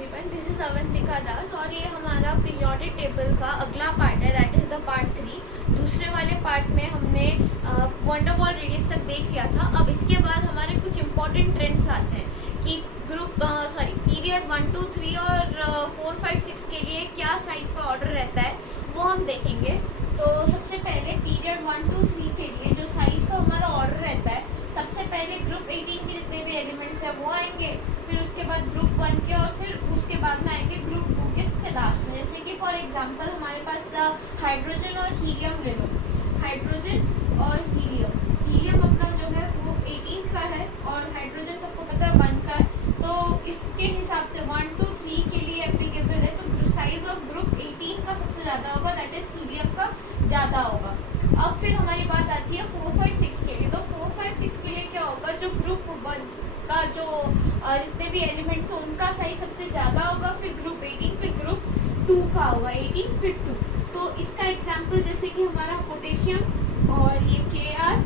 Everyone, this is Avantika दास और ये हमारा पीरियोडिक टेबल का अगला पार्ट है, दैट इज़ द पार्ट 3। दूसरे वाले पार्ट में हमने वंडर वॉल रेडियस तक देख लिया था। अब इसके बाद हमारे कुछ इंपॉर्टेंट ट्रेंड्स आते हैं कि पीरियड 1 2 3 और 4 5 6 के लिए क्या साइज का ऑर्डर रहता है वो हम देखेंगे। तो सबसे पहले पीरियड 1 2 3 के लिए जो साइज का हमारा ऑर्डर रहता है, सबसे पहले ग्रुप 18 के जितने भी एलिमेंट्स हैं वो आएंगे, फिर उसके बाद ग्रुप 1 के और फिर उसके बाद में आएंगे ग्रुप 2 के सबसे लास्ट में। जैसे कि फॉर एग्जांपल हमारे पास हाइड्रोजन और हीलियम ले लो। हाइड्रोजन और हीलियम अपना जो है वो 18 का है और हाइड्रोजन सबको पता है 1 का है। तो इसके हिसाब से 1 2 3 के लिए एप्लीकेबल है, तो साइज ऑफ ग्रुप 18 का सबसे ज़्यादा होगा, दैट इज हीलियम का ज़्यादा होगा। अब फिर हमारी बात आती है 4 5 6 के लिए। तो 4 5 6 के लिए क्या होगा, जो ग्रुप 1 का जो जितने भी एलिमेंट्स हैं उनका साइज सबसे ज़्यादा होगा, फिर ग्रुप 18, फिर ग्रुप 2 का होगा 18 फिर 2। तो इसका एग्जांपल जैसे कि हमारा पोटेशियम और ये Kr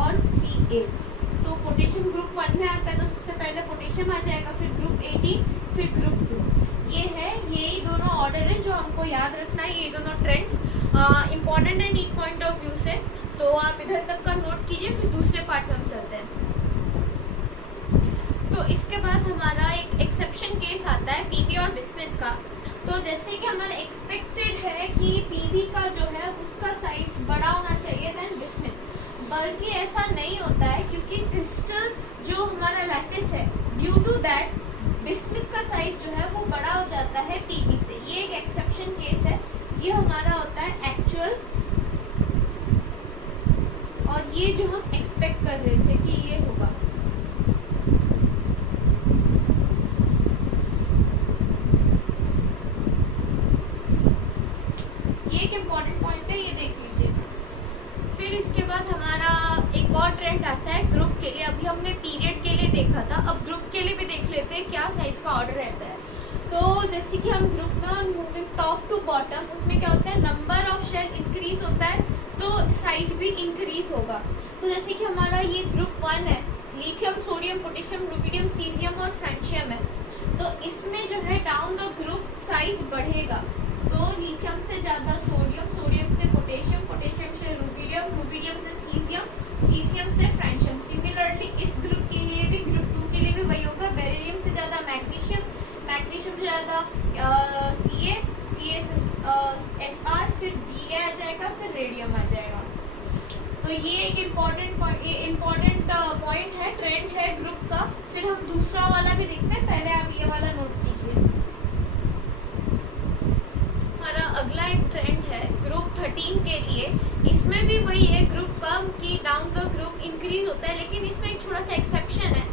और Ca। तो पोटेशियम ग्रुप 1 में आता है तो सबसे पहले पोटेशियम आ जाएगा, फिर ग्रुप 18, फिर ग्रुप 2। ये है, यही दोनों ऑर्डर है जो हमको याद रखना है। ये दोनों ट्रेंड्स इम्पॉर्टेंट है नीट पॉइंट ऑफ व्यू से, तो आप इधर तक का नोट कीजिए। फिर दूसरे पार्ट में हम चलते हैं। तो इसके बाद हमारा एक एक्सेप्शन केस आता है पीबी और बिस्मिथ का। तो जैसे कि हमारा एक्सपेक्टेड है कि पीबी का जो है उसका साइज बड़ा होना चाहिए देन बिस्मिथ, बल्कि ऐसा नहीं होता है क्योंकि क्रिस्टल जो हमारा लैटिस है, ड्यू टू दैट बिस्मिथ का साइज जो है वो बड़ा हो जाता है पीबी से। ये एक एक्सेप्शन केस है। ये हमारा होता है एक्चुअल, और ये जो हम एक्सपेक्ट कर रहे थे कि ये होगा। ये एक इम्पॉर्टेंट पॉइंट है, ये देख लीजिए। फिर इसके बाद हमारा एक और ट्रेंड आता है ग्रुप के लिए। अभी हमने पीरियड के लिए देखा था, अब ग्रुप के लिए भी देख लेते हैं क्या साइज का ऑर्डर रहता है। तो जैसे कि हम ग्रुप में और मूविंग टॉप टू बॉटम, उसमें क्या होता है, नंबर ऑफ शेल इंक्रीज होता है तो साइज भी इंक्रीज होगा। तो जैसे कि हमारा ये ग्रुप 1 है, lithium sodium potassium rubidium caesium और फ्रेंशियम है, तो इसमें जो है डाउन द ग्रुप साइज बढ़ेगा। तो लिथियम से ज़्यादा सोडियम, सोडियम से पोटेशियम, पोटेशियम से रुबिडियम, रुबिडियम से सीजियम, सीजियम से फ्रेंशियम। सिमिलरली इस ग्रुप के लिए भी, ग्रुप 2 के लिए भी वही होगा। बेरिलियम से ज़्यादा मैग्नीशियम, मैग्नीशियम से ज़्यादा Ca, Ca से Sr, फिर Ba आ जाएगा, फिर रेडियम आ जाएगा। तो ये एक इम्पॉर्टेंट पॉइंट है, ट्रेंड है ग्रुप का। फिर हम दूसरा वाला भी देखते हैं, पहले आप ये वाला नोट कीजिए। हमारा अगला एक ट्रेंड है ग्रुप 13 के लिए। इसमें भी वही है, ग्रुप कम की डाउन द ग्रुप इंक्रीज होता है, लेकिन इसमें एक थोड़ा सा एक्सेप्शन है।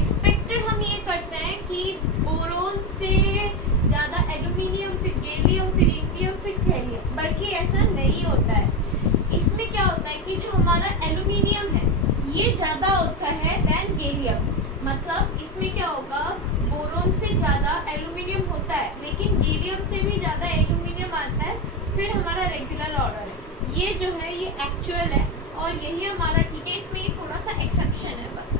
एक्सपेक्टेड हम ये करते हैं कि बोरोन से ज़्यादा एल्यूमिनियम, फिर गैलियम, फिर इंडियम, फिर थेरियम, बल्कि ऐसा नहीं होता है। इसमें क्या होता है कि जो हमारा एल्यूमिनियम है ये ज़्यादा होता है देन गैलियम। मतलब इसमें क्या होगा, बोरोन से ज़्यादा एल्यूमिनियम होता है, लेकिन गैलियम से भी ज़्यादा एल्यूमिनियम आता है। फिर हमारा रेगुलर ऑर्डर है, ये जो है ये एक्चुअल है और यही हमारा ठीक है। इसमें ये थोड़ा सा एक्सेप्शन है बस।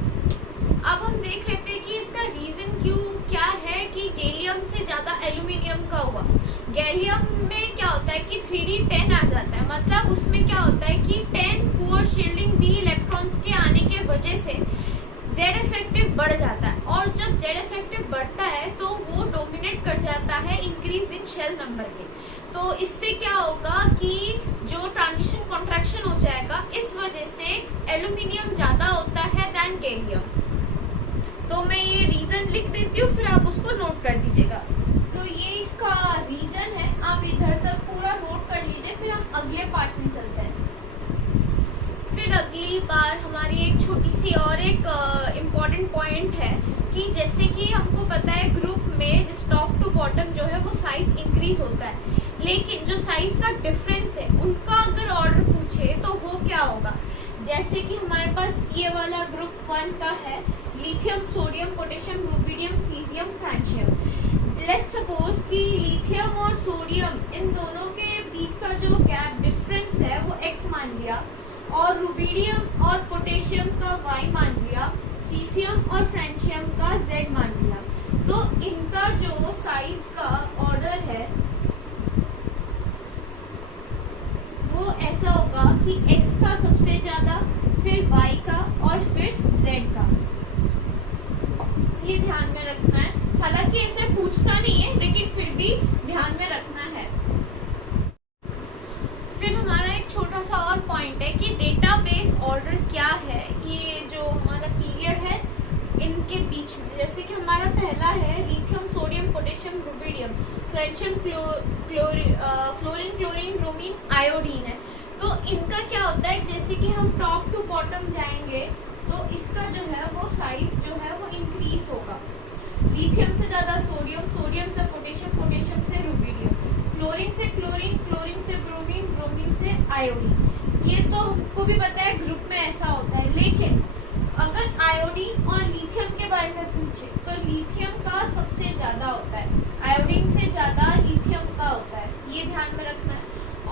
अब हम देख लेते हैं कि इसका रीज़न क्या है कि गैलियम से ज़्यादा एल्यूमिनियम का हुआ। गैलियम में क्या होता है कि 3d10 आ जाता है, मतलब उसमें क्या होता है कि 10 पुअर शील्डिंग डी इलेक्ट्रॉन्स के आने के वजह से जेड इफेक्टिव बढ़ जाता है, और जब जेड इफेक्टिव बढ़ता है तो वो डोमिनेट कर जाता है इंक्रीज इन शेल नंबर के। तो इससे क्या होगा कि जो ट्रांजिशन कॉन्ट्रैक्शन हो जाएगा, इस वजह से एल्यूमिनियम ज़्यादा होता है देन गैलियम। तो मैं ये रीज़न लिख देती हूँ, फिर आप उसको नोट कर दीजिएगा। तो ये इसका रीज़न है, आप इधर तक पूरा नोट कर लीजिए। फिर हम अगले पार्ट में चलते हैं। फिर अगली बार हमारी एक छोटी सी और एक इम्पॉर्टेंट पॉइंट है कि जैसे कि हमको पता है ग्रुप में जिस टॉप टू बॉटम जो है वो साइज इंक्रीज होता है, लेकिन जो साइज का डिफरेंस है उनका अगर ऑर्डर पूछे तो वो क्या होगा। जैसे कि हमारे पास ये वाला ग्रुप 1 का है, lithium sodium potassium rubidium caesium francium. Let's suppose कि लिथियम और सोडियम इन दोनों के बीच का जो गैप डिफरेंस है वो x मान लिया, और रुबिडियम और पोटेशियम का y मान लिया, सीसियम और फ्रेंशियम का z मान लिया। तो इनका जो साइज का ऑर्डर है वो ऐसा होगा कि x का सबसे ज्यादा, फिर y का और फिर z का। ये ध्यान में रखना है, हालांकि ऐसे पूछता नहीं है लेकिन फिर भी ध्यान में रखना है। फिर हमारा एक छोटा सा और पॉइंट है कि डेटाबेस ऑर्डर क्या है। ये जो हमारा पीरियड है इनके बीच में, जैसे कि हमारा पहला है lithium, sodium, potassium, rubidium, francium, fluorine, chlorine, bromine, iodine है। तो इनका क्या होता है, जैसे कि हम टॉप टू बॉटम जाएंगे तो इसका जो है वो साइज जो है वो इंक्रीज होगा। लिथियम से ज़्यादा सोडियम, सोडियम से पोटेशियम, पोटेशियम से रुबिडियम, फ्लोरीन से क्लोरीन, क्लोरीन से ब्रोमीन, ब्रोमीन से आयोडीन। ये तो हमको भी पता है ग्रुप में ऐसा होता है, लेकिन अगर आयोडीन और लिथियम के बारे में पूछे तो लिथियम का सबसे ज़्यादा होता है, आयोडीन से ज़्यादा लिथियम का होता है, ये ध्यान में रखना है।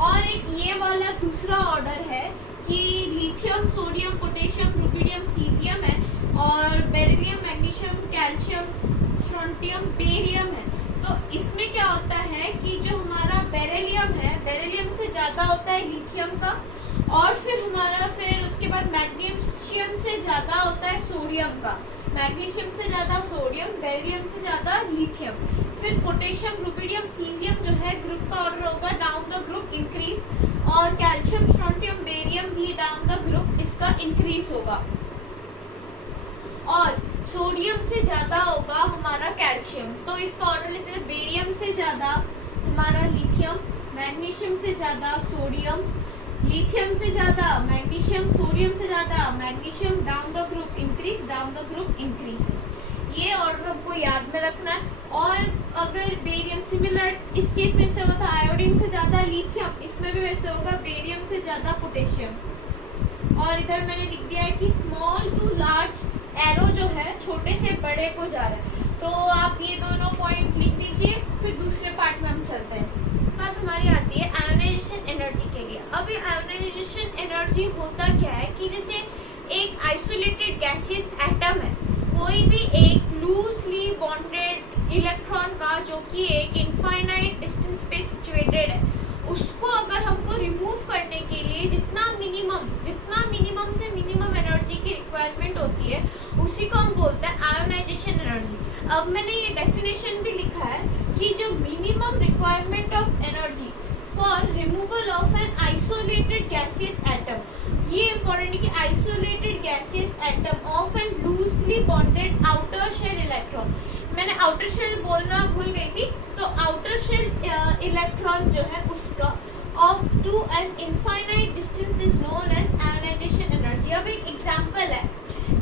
और एक ये वाला दूसरा ऑर्डर है कि lithium, sodium, potassium, rubidium, caesium है और beryllium, magnesium, calcium, strontium, barium है। तो इसमें क्या होता है कि जो हमारा बेरिलियम है, बेरिलियम से ज़्यादा होता है लिथियम का, और फिर उसके बाद मैग्नीशियम से ज़्यादा होता है सोडियम का, मैग्नीशियम से ज़्यादा सोडियम, बेरिलियम से ज़्यादा लिथियम। फिर पोटेशियम, रुबिडियम, सीजियम जो है ग्रुप का ऑर्डर होगा डाउन द ग्रुप इंक्रीज, और कैल्शियम, स्ट्रोंटियम, बेरियम भी डाउन द ग्रुप इसका इंक्रीज होगा। और सोडियम से ज़्यादा होगा हमारा कैल्शियम, तो इसका ऑर्डर लेते हैं बेरियम से ज़्यादा हमारा लिथियम, मैग्नीशियम से ज़्यादा सोडियम, लिथियम से ज़्यादा मैग्नीशियम, सोडियम से ज़्यादा magnesium, down the group increase, down the group increases. ये ऑर्डर हमको याद में रखना है। और अगर बेरियम सिमिलर इस केस में से होता है आयोडीन से ज़्यादा लिथियम, इसमें भी वैसे होगा बेरियम से ज़्यादा पोटेशियम। और इधर मैंने लिख दिया है कि स्मॉल टू लार्ज एरो जो है छोटे से बड़े को जा रहा है, तो आप ये दोनों पॉइंट लिख दीजिए। फिर दूसरे पार्ट में हम चलते हैं। बात हमारी आती है आयोनाइजेशन एनर्जी के लिए। अब ये आयोनाइजेशन एनर्जी होता क्या है कि जैसे एक आइसोलेटेड गैसियस एटम है, कोई भी एक लूजली बॉन्डेड इलेक्ट्रॉन का जो कि एक इनफाइनाइट डिस्टेंस पे सिचुएटेड है, उसको अगर हमको रिमूव करने के लिए जितना मिनिमम से मिनिमम एनर्जी की रिक्वायरमेंट होती है उसी को हम बोलते हैं आयोनाइजेशन एनर्जी। अब मैंने ये डेफिनेशन भी लिखा है कि जो minimum requirement of energy for removal of an isolated gaseous atom, ये इंपॉर्टेंट है कि isolated gaseous atom of an loosely bonded outer shell electron. मैंने आउटर शेल बोलना भूल गई थी, तो आउटर शेल इलेक्ट्रॉन जो है उसका off to an infinite distance is known as ionization energy. अब एक एग्जांपल है,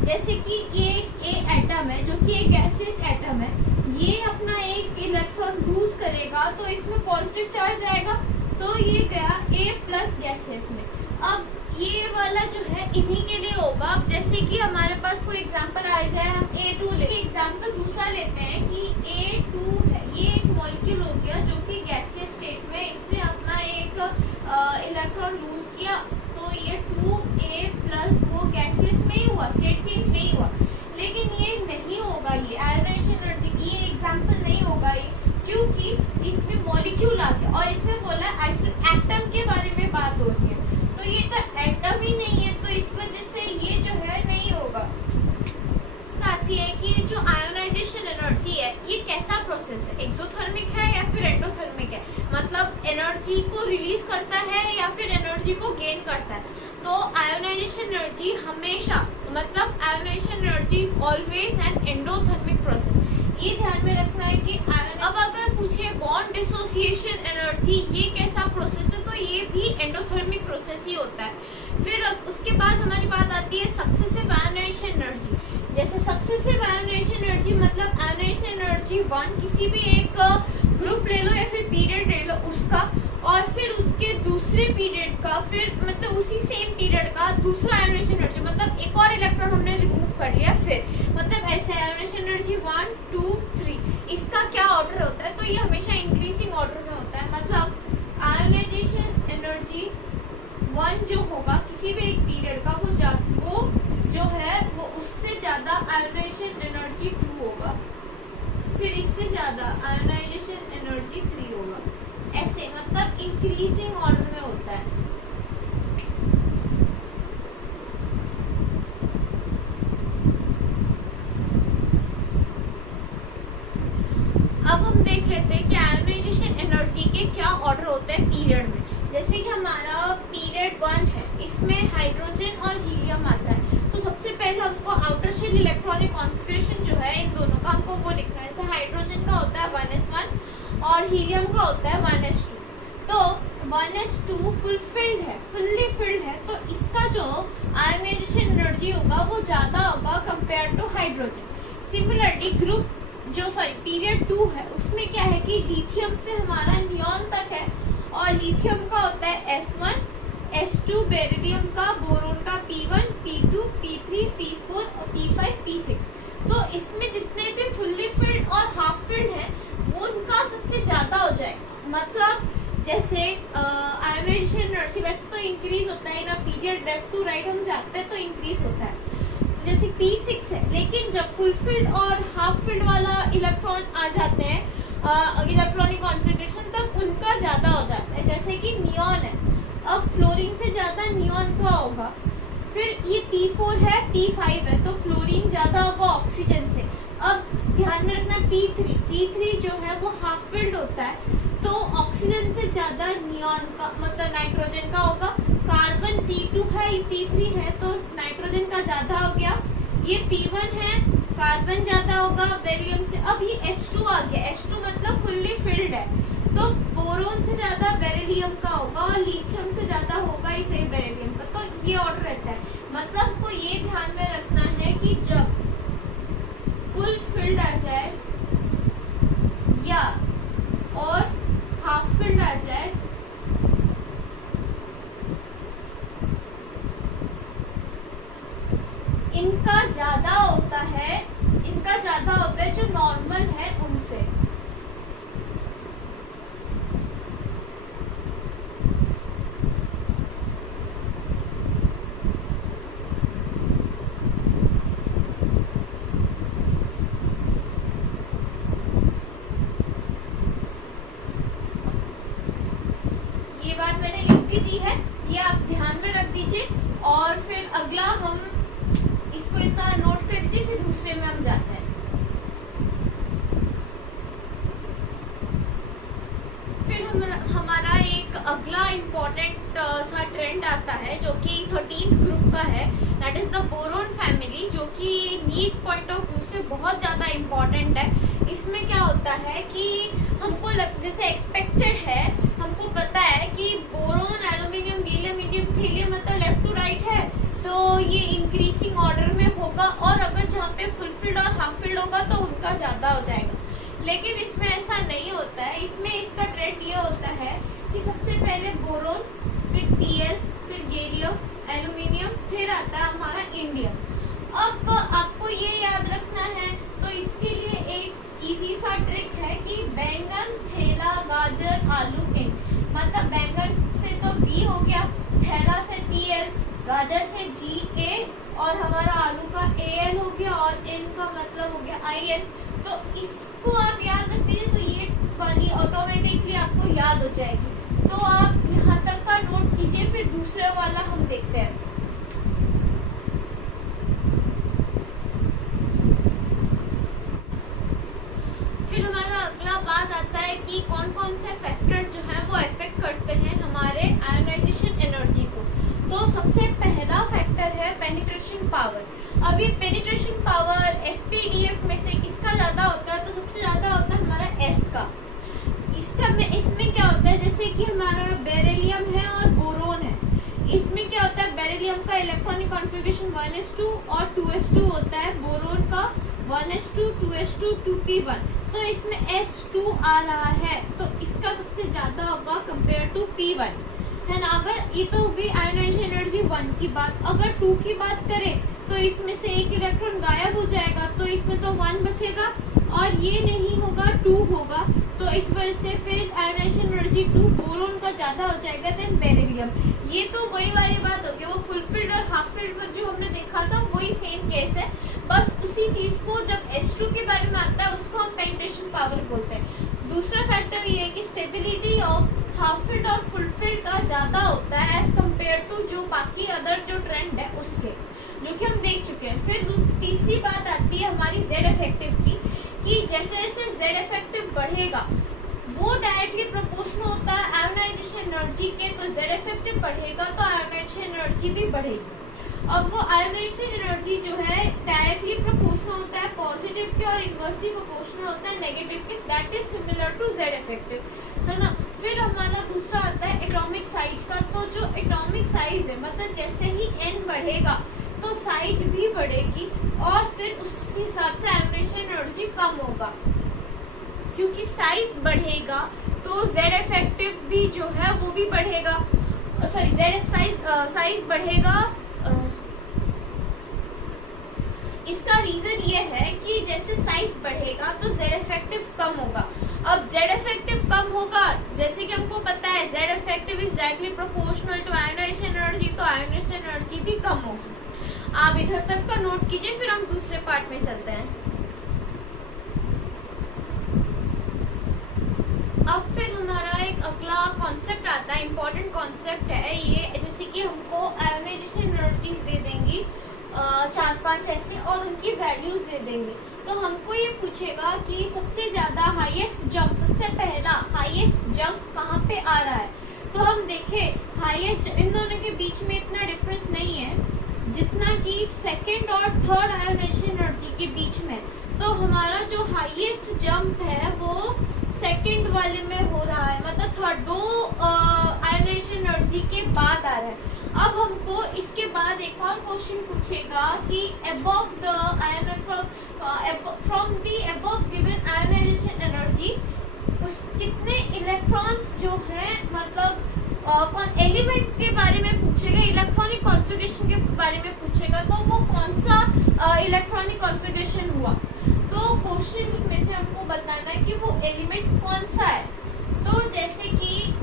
जैसे कि ये एक एटम है जो कि एक गैसियस एटम है, ये अपना एक इलेक्ट्रॉन लूज करेगा तो इसमें पॉजिटिव चार्ज आएगा, तो ये गया A+ गैसियस में। अब ये वाला जो है इन्हीं के लिए होगा। अब जैसे कि हमारे पास कोई एग्जांपल आ जाए, हम A2 लेते हैं, एग्जांपल दूसरा लेते हैं कि A2 है, ये एक मॉलिक्यूल हो गया जो कि गैसियस स्टेट में, इसने अपना एक इलेक्ट्रॉन लूज किया, तो ये 2A+ वो गैसियस में ही हुआ, स्टेट चेंज नहीं हुआ। लेकिन ये नहीं होगा, ये आयोनाइजेशन एनर्जी ये एग्जांपल नहीं होगा ये, क्योंकि इसमें मॉलिक्यूल आ गया और इसमें बोला एटम के बारे में बात हो रही है, तो ये तो एटम ही नहीं है, तो इस वजह से ये जो है नहीं होगा। आती है कि जो आयोनाइजेशन एनर्जी है ये कैसा प्रोसेस है, एक्सोथर्मिक है या फिर एंडोथर्मिक है, मतलब एनर्जी को रिलीज करता है या फिर एनर्जी को गेन करता है। तो आयोनाइजेशन एनर्जी हमेशा, मतलब ionization energy is always an endothermic process, ये ध्यान में रखना है कि अब अगर पूछे बॉन्ड डिसोसिएशन एनर्जी ये कैसा प्रोसेस है, तो ये भी एंडोथर्मिक प्रोसेस ही होता है। फिर उसके बाद हमारी बात आती है सक्सेसिव आयोनाइजेशन एनर्जी। जैसे सक्सेसिव आयोनाइजेशन एनर्जी मतलब आयोनाइजेशन एनर्जी 1 किसी भी एक ग्रुप ले लो या फिर पीरियड ले लो उसका, और फिर उसके दूसरे पीरियड का, फिर मतलब उसी सेम पीरियड का दूसरा आयोनाइजेशन एनर्जी, मतलब एक और इलेक्ट्रॉन हमने रिमूव कर लिया, फिर मतलब ऐसे आयोनाइजेशन एनर्जी 1 2 3 इसका क्या ऑर्डर होता है, तो ये हमेशा इंक्रीजिंग ऑर्डर में होता है। मतलब आयोनाइजेशन एनर्जी 1 जो होगा किसी भी एक पीरियड का, वो जो है वो उससे ज़्यादा आयोनाइजेशन एनर्जी 2 होगा। फिर से ज्यादा आयोनाइजेशन एनर्जी 3 होगा, ऐसे मतलब इंक्रीजिंग ऑर्डर में होता है। अब हम देख लेते हैं कि आयोनाइजेशन एनर्जी के क्या ऑर्डर होते हैं पीरियड में। जैसे कि हमारा पीरियड 1 है, इसमें हाइड्रोजन और हीलियम आता है। तो सबसे पहले हमको आउटर शेल इलेक्ट्रॉनिक कॉन्फ़िगरेशन जो है इन दोनों का हमको वो लिखना है। जैसे हाइड्रोजन का होता है 1s1 और हीलियम का होता है 1s2। तो 1s2 फुल्ली फिल्ड है, तो इसका जो आयोनाइजेशन एनर्जी होगा वो ज़्यादा होगा compare to hydrogen. Similarly group period 2 है, उसमें क्या है कि लिथियम से हमारा नियॉन तक है और लिथियम का होता है S1 S2, बेरिलियम का, बोरोन का P1 P2 P3 P4 और P5 P6। तो इसमें जितने भी फुल्ली फिल्ड और हाफ फिल्ड है वो उनका सबसे ज्यादा हो जाएगा। मतलब जैसे आयोनाइजेशन एनर्जी वैसे तो इंक्रीज होता है ना, पीरियड लेफ्ट टू राइट हम जाते हैं तो इंक्रीज होता है, जैसे P6 है। लेकिन जब फुल फिल्ड और हाफ फिल्ड वाला इलेक्ट्रॉन आ जाते हैं इलेक्ट्रॉनिक कॉन्फ़िगरेशन, तब उनका ज़्यादा हो जाता है। जैसे कि नियॉन है, अब फ्लोरीन से ज़्यादा नियॉन का होगा। फिर ये P4 है, P5 है, तो फ्लोरीन ज़्यादा होगा ऑक्सीजन से। अब ध्यान में रखना P3 जो है वो हाफ फिल्ड होता है, तो ऑक्सीजन से ज़्यादा नियॉन का मतलब नाइट्रोजन का होगा। कार्बन P2 है, P3 है, तो नाइट्रोजन का ज़्यादा हो गया। ये P1 है, कार्बन ज़्यादा होगा बेरिलियम से। अब ये S2 आ गया, S2 मतलब फुल्ली फिल्ड है, तो बोरोन से ज़्यादा बेरिलियम का होगा और लिथियम से ज़्यादा होगा इसे बेरिलियम का। तो ये ऑर्डर रहता है। मतलब को ये ध्यान में रखना है कि जब फुल फिल्ड आ जाए या और हाफ फिल्ड आ जाए, इनका ज्यादा होता है जो नॉर्मल है उनसे। ये बात मैंने लिख भी दी है, ये आप ध्यान में रख दीजिए। और फिर अगला हम इसको इतना नोट कर दीजिए, फिर दूसरे में हम जाते हैं। फिर हमारा एक अगला इम्पोर्टेंट सा ट्रेंड आता है जो कि 13th ग्रुप का है, that is the boron family, जो कि नीट पॉइंट ऑफ व्यू से बहुत ज़्यादा इम्पोर्टेंट है। इसमें क्या होता है कि हमको जैसे एक्सपेक्टेड है, हमको पता है कि बोरोन, एल्यूमिनियम, गैलियम, इंडियम, थीलियम मतलब लेफ्ट टू राइट है, तो ये इंक्रीजिंग ऑर्डर में होगा। और अगर जहाँ पे फुलफिल्ड और हाफ फिल्ड होगा तो उनका ज़्यादा हो जाएगा। लेकिन इसमें ऐसा नहीं होता है। इसमें इसका ट्रेंड ये होता है कि सबसे पहले बोरोन, फिर Tl, फिर गैलियम, एल्यूमिनियम, फिर आता है हमारा इंडियम। अब आपको ये याद रखना है, तो इसके लिए एक इजी सा ट्रिक है कि बैंगन, थैला, गाजर, आलू, N। मतलब बैंगन से तो B हो गया, थैला से Tl, गाजर से Ga और हमारा आलू का Al हो गया और N का मतलब हो गया In। तो इसको आप याद रख दीजिए, तो ये वाली ऑटोमेटिकली आपको याद हो जाएगी। तो आप यहाँ तक का नोट कीजिए, फिर दूसरे वाला हम देखते हैं। फिर हमारा अगला बात आता है कि कौन कौन से फैक्टर्स जो हैं वो अफेक्ट करते हैं हमारे आयोनाइजेशन एनर्जी को। तो सबसे पहला फैक्टर है पेनिट्रेशन पावर। अब ये पेनिट्रेशन पावर SPDF में से किसका ज़्यादा होता है? तो सबसे ज़्यादा होता है हमारा S का। इसमें क्या होता है, जैसे कि हमारा बेरिलियम है और बोरोन है, इसमें क्या होता है, बेरिलियम का इलेक्ट्रॉनिक कॉन्फ़िगरेशन 1s2 और 2s2 होता है, बोरोन का 1s2 2s2 2p1। तो इसमें S2 आ रहा है, तो इसका सबसे ज़्यादा होगा कंपेयर टू P1, है ना। अगर ये तो हो गई आयोनाइजेशन एनर्जी 1 की बात। अगर 2 की बात करें तो इसमें से एक इलेक्ट्रॉन गायब हो जाएगा, तो इसमें तो 1 बचेगा और ये नहीं होगा, 2 होगा। तो इस वजह से फिर आयोनाइजेशन एनर्जी 2 बोरोन का ज़्यादा हो जाएगा देन बेरिलियम। ये तो वही वाली बात होगी, वो फुलफिल्ड और हाफ फिल्ड पर जो हमने देखा था वही सेम केस है, बस उसी चीज को जब H2 के बारे में आता है उसको हम पेनिट्रेशन पावर बोलते हैं। दूसरा फैक्टर ये है कि स्टेबिलिटी ऑफ हाफ फिल्ड और फुल फिल्ड का ज्यादा होता है एज कम्पेयर टू जो बाकी अदर जो ट्रेंड है उसके, जो कि हम देख चुके हैं। फिर तीसरी बात आती है हमारी जेड इफेक्टिव की, कि जैसे जैसे जेड इफेक्टिव बढ़ेगा वो डायरेक्टली प्रोपोर्शनल होता है आयोनाइजेशन एनर्जी के, तो जेड इफेक्टिव बढ़ेगा तो आयोनाइजेशन एनर्जी भी बढ़ेगी। अब वो आयोनाइजेशन एनर्जी जो है डायरेक्टली प्रोपोर्शनल होता है पॉजिटिव के और इनवर्सली प्रोपोर्शनल होता है नेगेटिव के, that is similar to Z effective, है ना। फिर हमारा दूसरा आता है एटॉमिक साइज का। तो जो एटॉमिक साइज है मतलब जैसे ही n बढ़ेगा तो साइज भी बढ़ेगी और फिर उस हिसाब से आयोनाइजेशन एनर्जी कम होगा, क्योंकि साइज बढ़ेगा तो जेड इफेक्टिव भी जो है वो भी बढ़ेगा, सॉरी जेड साइज बढ़ेगा। इसका रीजन ये है कि जैसे साइज बढ़ेगा तो जेड इफेक्टिव कम होगा। अब जेड इफेक्टिव कम होगा, जैसे कि हमको पता है Z effective is directly proportional to ionization energy, तो आयोनाइजेशन एनर्जी भी कम होगी। आप इधर तक का नोट कीजिए, फिर हम दूसरे पार्ट में चलते हैं। अब फिर हमारा एक अगला कॉन्सेप्ट आता है, इम्पोर्टेंट कॉन्सेप्ट है ये, जैसे कि हमको आयोनाइजेशन एनर्जीज दे देंगी 4-5 ऐसे और उनकी वैल्यूज दे देंगे। तो हमको ये पूछेगा कि सबसे ज़्यादा हाईएस्ट जंप, सबसे पहला हाईएस्ट जंप कहाँ पे आ रहा है। तो हम देखें हाईएस्ट, इन दोनों के बीच में इतना डिफरेंस नहीं है जितना कि सेकंड और थर्ड आयोनाइजेशन एनर्जी के बीच में। तो हमारा जो हाईएस्ट जंप है वो सेकंड वाले में हो रहा है, मतलब थर्ड, 2 आयोनाइजेशन एनर्जी के बाद आ रहा है। अब हमको इसके बाद एक और क्वेश्चन पूछेगा कि above the from the above given ionization energy उस कितने इलेक्ट्रॉन्स जो हैं, मतलब एलिमेंट के बारे में पूछेगा, इलेक्ट्रॉनिक कॉन्फ़िगरेशन के बारे में पूछेगा, तो वो कौन सा इलेक्ट्रॉनिक कॉन्फ़िगरेशन हुआ। तो क्वेश्चन इसमें से हमको बताना है कि वो एलिमेंट कौन सा है। तो जैसे कि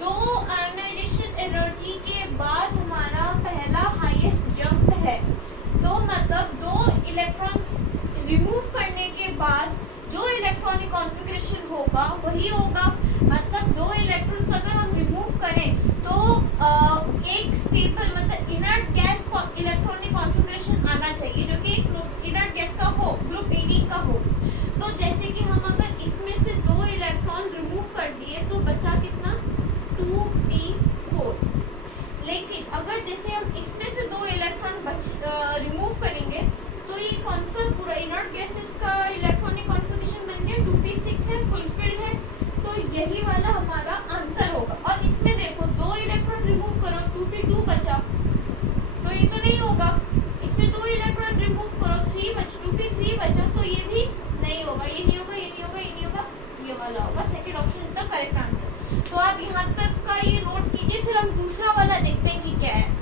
2 आयोनाइजेशन एनर्जी के बाद हमारा पहला हाईएस्ट जंप है, तो मतलब 2 इलेक्ट्रॉन्स रिमूव करने के बाद जो इलेक्ट्रॉनिक कॉन्फ़िगरेशन होगा वही होगा। मतलब 2 इलेक्ट्रॉन्स अगर हम रिमूव करें तो एक स्टेबल मतलब इनर्ट गैस इलेक्ट्रॉनिक कॉन्फ़िगरेशन आना चाहिए, जो कि एक इनर्ट गैस का हो, ग्रुप 18 का हो। तो जैसे कि हम अगर इसमें से 2 इलेक्ट्रॉन रिमूव कर दिए तो बचा कितना, 2p4। लेकिन अगर जैसे हम इसमें से 2 इलेक्ट्रॉन रिमूव करेंगे तो ये कौन सा पूरा इनर्ट गैसेस का इलेक्ट्रॉनिक कॉन्फ़िगरेशन बन गया, 2p6 है, फुलफिल्ड है, तो यही वाला हमारा आंसर होगा। और इसमें देखो 2 इलेक्ट्रॉन रिमूव करो, 2p2 बचा, तो ये तो नहीं होगा। इसमें 2 इलेक्ट्रॉन रिमूव करो, 3 बचा, 2p3 बचा, तो ये भी नहीं होगा, ये नहीं होगा, ये नहीं होगा, ये नहीं होगा, ये वाला होगा। Second option is the correct answer. तो आप यहाँ तक का ये नोट कीजिए, फिर हम दूसरा वाला देखते हैं कि क्या है।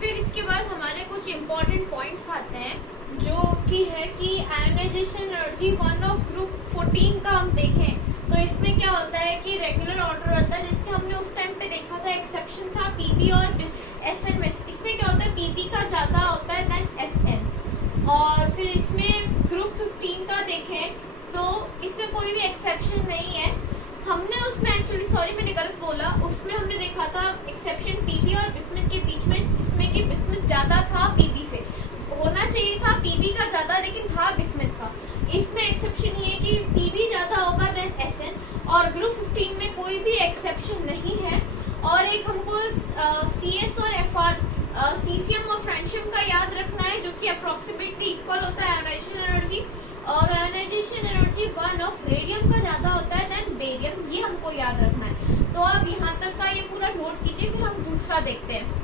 फिर इसके बाद हमारे कुछ इम्पोर्टेंट पॉइंट्स आते हैं, जो कि है कि आयोनाइजेशन एनर्जी 1 ऑफ ग्रुप 14 का हम देखें तो इसमें क्या होता है कि रेगुलर ऑर्डर होता है, जिसमें हमने उस टाइम पे देखा था, एक्सेप्शन था पीबी और एसएन में। इसमें क्या होता है, पीबी का ज़्यादा होता है देन एसएन। और फिर इसमें ग्रुप 15 का देखें तो इसमें कोई भी एक्सेप्शन नहीं है। हमने उसमें एक्चुअली, सॉरी मैंने गलत बोला, उसमें हमने देखा था एक्सेप्शन पीबी और बिस्मिथ के बीच में, जिसमें कि बिस्मिथ ज़्यादा था पीबी से, होना चाहिए था पीबी का ज़्यादा लेकिन था बिस्मिथ का। इसमें एक्सेप्शन ये है कि पीबी ज़्यादा होगा देन एसएन, और ग्रुप 15 में कोई भी एक्सेप्शन नहीं है। और एक हमको सीएस और एफआर, सीसीएम और फ्रेंडशिप का याद रखना है, जो कि अप्रॉक्सीमेटली इक्वल होता है आयोनाइजेशन एनर्जी, और आयोनाइजेशन एनर्जी 1 ऑफ रेडियम का ज़्यादा होता है देन बेरियम, ये हमको याद रखना है। तो आप यहाँ तक का ये पूरा नोट कीजिए, फिर हम दूसरा देखते हैं।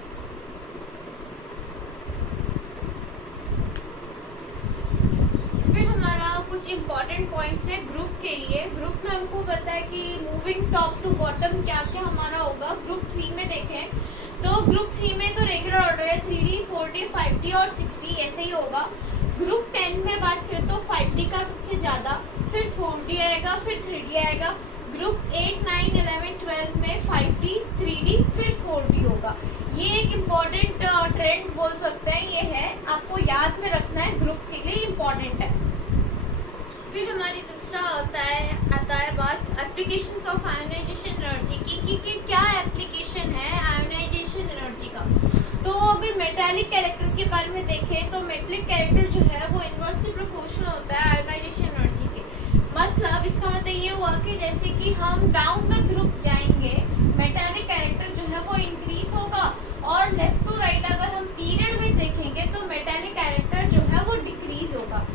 फिर हमारा कुछ इम्पोर्टेंट पॉइंट्स है ग्रुप के लिए। ग्रुप में हमको पता है कि मूविंग टॉप टू बॉटम क्या क्या हमारा होगा। ग्रुप 3 में देखें तो ग्रुप 3 में तो रेगुलर ऑर्डर है, 3D, 4D, 5D और 6D ऐसे ही होगा। ग्रुप 10 में बात करें तो 5D का सबसे ज़्यादा, फिर 4D आएगा, फिर 3D आएगा। ग्रुप 8, 9, 11, 12 में 5D, 3D फिर 4D होगा। ये एक इम्पॉर्टेंट ट्रेंड बोल सकते हैं, ये है, आपको याद में रखना है, ग्रुप के लिए इम्पॉर्टेंट है। फिर हमारी दूसरा आता है बात एप्लीकेशंस ऑफ आयोनाइजेशन एनर्जी की कि क्या एप्लीकेशन है आयोनाइजेशन एनर्जी का। तो अगर मेटालिक कैरेक्टर के बारे में देखें तो मेटालिक कैरेक्टर जो है वो इन्वर्सली प्रोपोर्शनल होता है आयोनाइजेशन एनर्जी के। मतलब इसका मतलब ये हुआ कि जैसे कि हम डाउन द ग्रुप जाएंगे, मेटालिक कैरेक्टर जो है वो इंक्रीज होगा, और लेफ्ट टू राइट अगर हम पीरियड में देखेंगे तो मेटालिक कैरेक्टर जो है वो डिक्रीज होगा।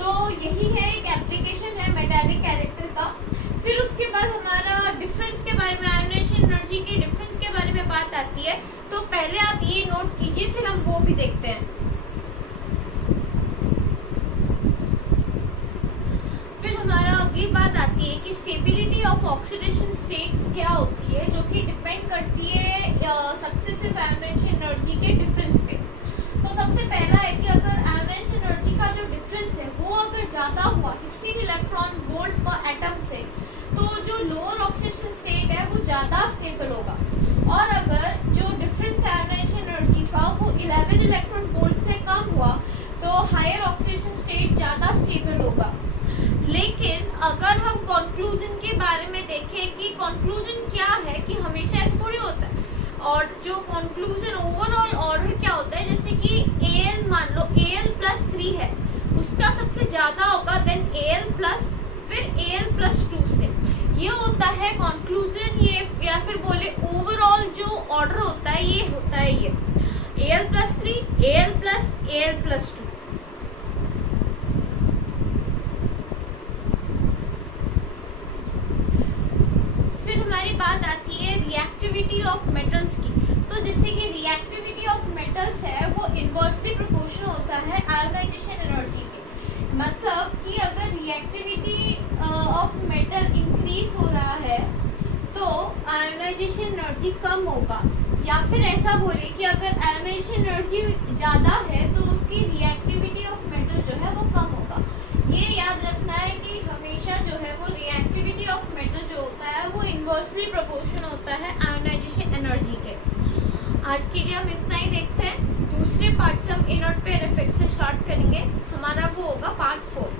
तो यही है, एक एप्लीकेशन है मेटालिक कैरेक्टर का। फिर उसके बाद हमारा डिफरेंस के बारे में, आयोनाइजेशन एनर्जी के डिफरेंस के बारे में बात आती है। तो पहले आप ये नोट कीजिए, फिर हम वो भी देखते हैं। फिर हमारा अगली बात आती है कि स्टेबिलिटी ऑफ ऑक्सीडेशन स्टेट्स क्या होती है, जो कि डिपेंड करती है सक्सेसिव आयोनाइजेशन एनर्जी के डिफरेंस पे। तो सबसे पहला है कि अगर आयोनाइजेशन एनर्जी का जो डिफरेंस है वो अगर ज़्यादा हुआ 16 इलेक्ट्रॉन वोल्ट पर एटम से, तो जो लोअर ऑक्सीडेशन स्टेट है वो ज़्यादा स्टेबल होगा। और अगर जो डिफरेंस है आयोनाइजेशन एनर्जी का वो 11 इलेक्ट्रॉन वोल्ट से कम हुआ तो हायर ऑक्सीडेशन स्टेट ज़्यादा स्टेबल होगा। लेकिन अगर हम कंक्लूजन के बारे में देखें कि कंक्लूजन क्या है, कि हमेशा ऐसा थोड़ी होता है, और जो कंक्लूजन ओवरऑल ऑर्डर क्या होता है, जैसे कि Al मान लो Al+3 है, उसका सबसे ज़्यादा होगा देन Al+, फिर Al+2 से, ये होता है कंक्लूजन। ये या फिर बोले ओवरऑल जो ऑर्डर होता है ये होता है ये Al+3, Al+, Al+2। फिर हमारी बात आती है रिएक्टिविटी ऑफ मेटल्स की। तो जैसे कि रिएक्टिविटी ऑफ मेटल्स है वो इन्वर्सली प्रोपोर्शनल होता है आयोनाइजेशन एनर्जी के। मतलब कि अगर रिएक्टिविटी ऑफ मेटल इंक्रीज हो रहा है तो आयोनाइजेशन एनर्जी कम होगा, या फिर ऐसा बोले कि अगर आयोनाइजेशन एनर्जी ज़्यादा है तो उसकी रिएक्टिविटी ऑफ मेटल जो है वो कम होगा। ये याद रखना है कि हमेशा जो है वो रिएक्टिविटी ऑफ मेटल जो होता है वो इन्वर्सली प्रोपोर्शनल होता है आयोनाइजेशन एनर्जी के। आज के लिए हम इतना ही देखते हैं। दूसरे पार्ट से हम इनर्ट पेयर इफेक्ट से स्टार्ट करेंगे, हमारा वो होगा पार्ट 4।